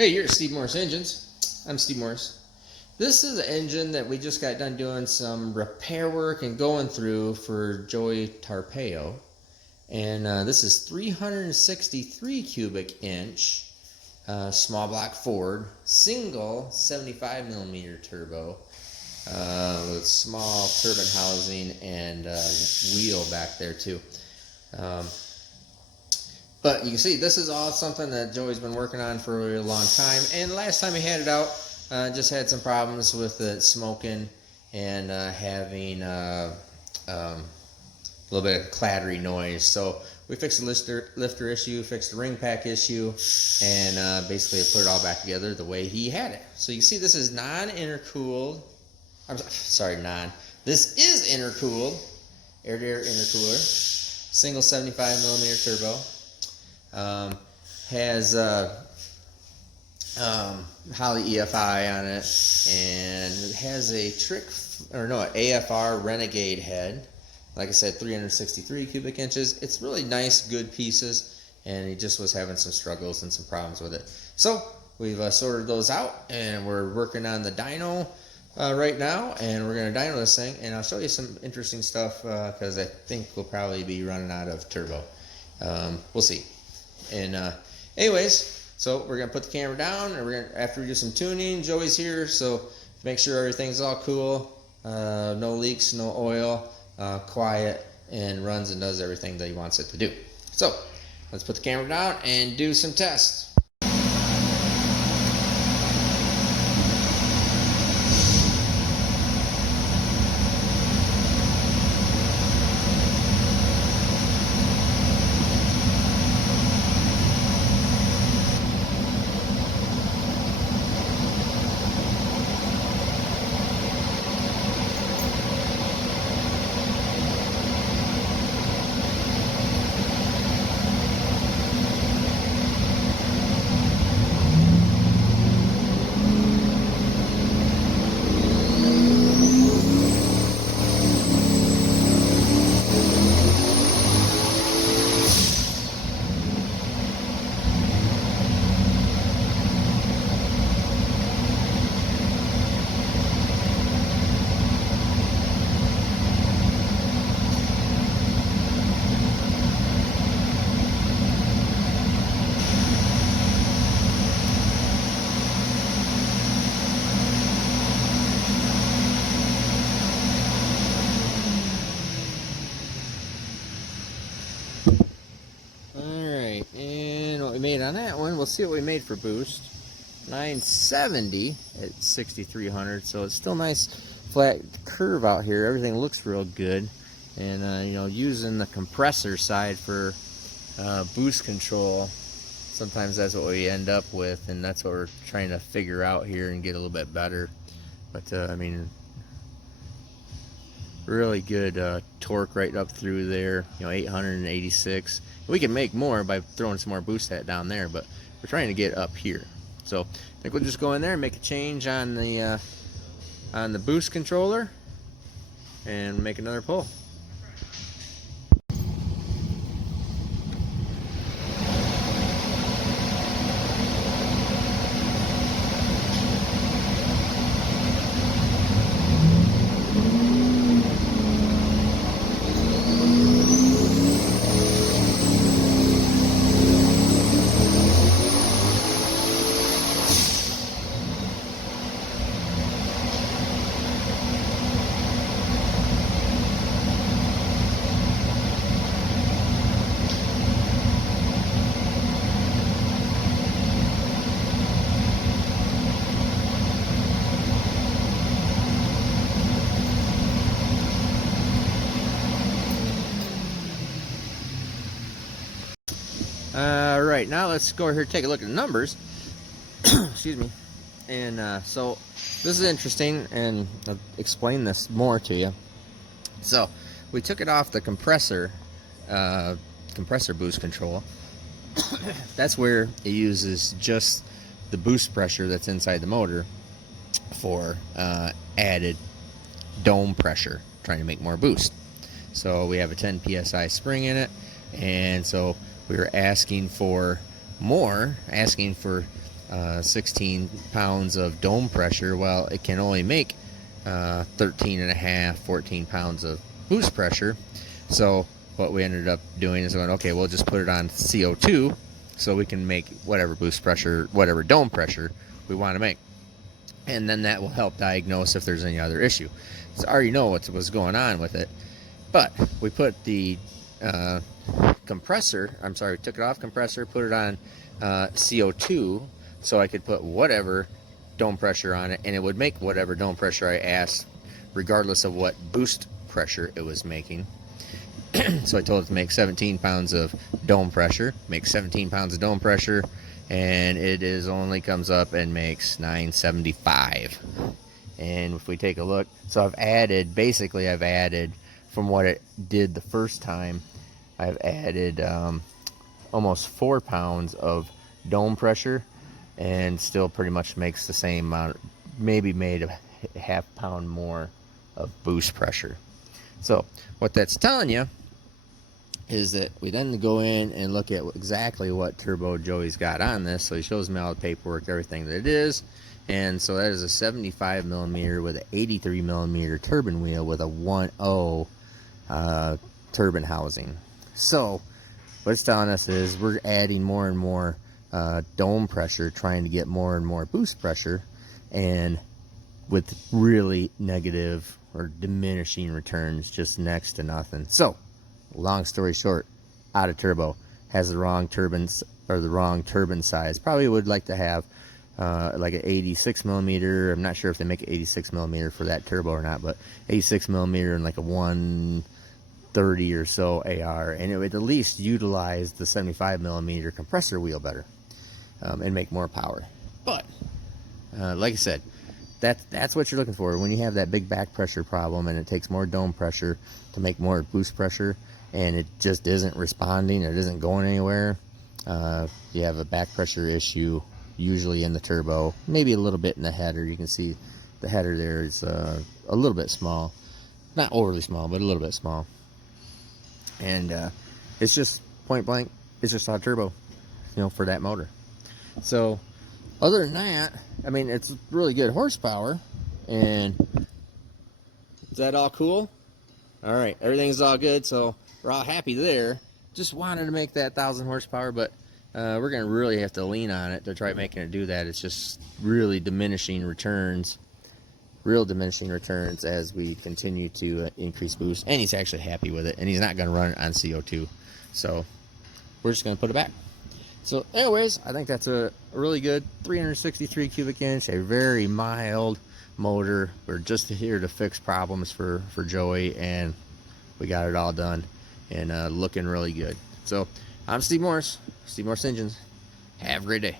Hey, you're Steve Morris Engines. I'm Steve Morris. This is an engine that we just got done doing some repair work and going through for Joey Tarpeo. And this is 363 cubic inch small block Ford, single 75 millimeter turbo with small turbine housing and wheel back there too. But you can see this is all something that Joey's been working on for a long time. And last time he had it out, just had some problems with it smoking and having a little bit of clattery noise. So we fixed the lifter issue, fixed the ring pack issue, and basically put it all back together the way he had it. So you can see this is non-intercooled. I'm sorry, This is intercooled, air-to-air intercooler, single 75 millimeter turbo. Has Holley EFI on it, and it has a AFR Renegade head. Like I said, 363 cubic inches. It's really nice, good pieces, and he just was having some struggles and some problems with it. So we've sorted those out, and we're working on the dyno right now, and we're going to dyno this thing, and I'll show you some interesting stuff because I think we'll probably be running out of turbo. We'll see. And anyways, so we're gonna put the camera down, and we're gonna, after we do some tuning, Joey's here, so make sure everything's all cool, no leaks, no oil, quiet, and runs and does everything that he wants it to do. So let's put the camera down and do some tests. Alright, and what we made on that one, we'll see what we made for boost. 970 at 6,300, so it's still nice flat curve out here. Everything looks real good. And, you know, using the compressor side for boost control, sometimes that's what we end up with, and that's what we're trying to figure out here and get a little bit better. But, I mean, really good torque right up through there, you know, 886. We can make more by throwing some more boost hat down there, but we're trying to get up here. So I think we'll just go in there and make a change on the boost controller and make another pull. Right, now let's go over here and take a look at the numbers. Excuse me. And so this is interesting, and I'll explain this more to you. So we took it off the compressor boost control. That's where it uses just the boost pressure that's inside the motor for added dome pressure, trying to make more boost. So we have a 10 psi spring in it, and so we were asking for more, asking for 16 pounds of dome pressure. Well, it can only make 13 and a half, 14 pounds of boost pressure. So what we ended up doing is going, okay, we'll just put it on CO2 so we can make whatever boost pressure, whatever dome pressure we want to make. And then that will help diagnose if there's any other issue. So I already know what was going on with it. But we put the compressor, we took it off compressor, put it on CO2 so I could put whatever dome pressure on it, and it would make whatever dome pressure I asked, regardless of what boost pressure it was making. So I told it to make 17 pounds of dome pressure, make 17 pounds of dome pressure, and it is only comes up and makes 975. And if we take a look, so I've added from what it did the first time, I've added almost 4 pounds of dome pressure, and still pretty much makes the same amount, maybe made a half pound more of boost pressure. So what that's telling you is that we then go in and look at exactly what turbo Joey's got on this. So he shows me all the paperwork, everything that it is. And so that is a 75 millimeter with an 83 millimeter turbine wheel with a 1.0 turbine housing. So what it's telling us is we're adding more and more dome pressure, trying to get more and more boost pressure, and with really negative or diminishing returns, just next to nothing. So long story short, out of turbo, has the wrong turbines or the wrong turbine size. Probably would like to have like an 86 millimeter. I'm not sure if they make an 86 millimeter for that turbo or not, but 86 millimeter and like a 130 or so AR, and it would at least utilize the 75 millimeter compressor wheel better and make more power. But like I said, that's what you're looking for when you have that big back pressure problem, and it takes more dome pressure to make more boost pressure, and it just isn't responding, it isn't going anywhere. You have a back pressure issue, usually in the turbo, maybe a little bit in the header. You can see the header there is a little bit small, not overly small, but a little bit small. And it's just point blank, it's just out of turbo, for that motor. So other than that, I mean, it's really good horsepower. And is that all cool? All right, everything's all good, so we're all happy there. Just wanted to make that 1,000 horsepower, but we're going to really have to lean on it to try making it do that. It's just really diminishing returns, real diminishing returns as we continue to increase boost. And he's actually happy with it, and he's not going to run it on CO2. So we're just going to put it back. So anyways, I think that's a really good 363 cubic inch, a very mild motor. We're just here to fix problems for Joey, and we got it all done and looking really good. So I'm Steve Morris, Steve Morris Engines. Have a great day.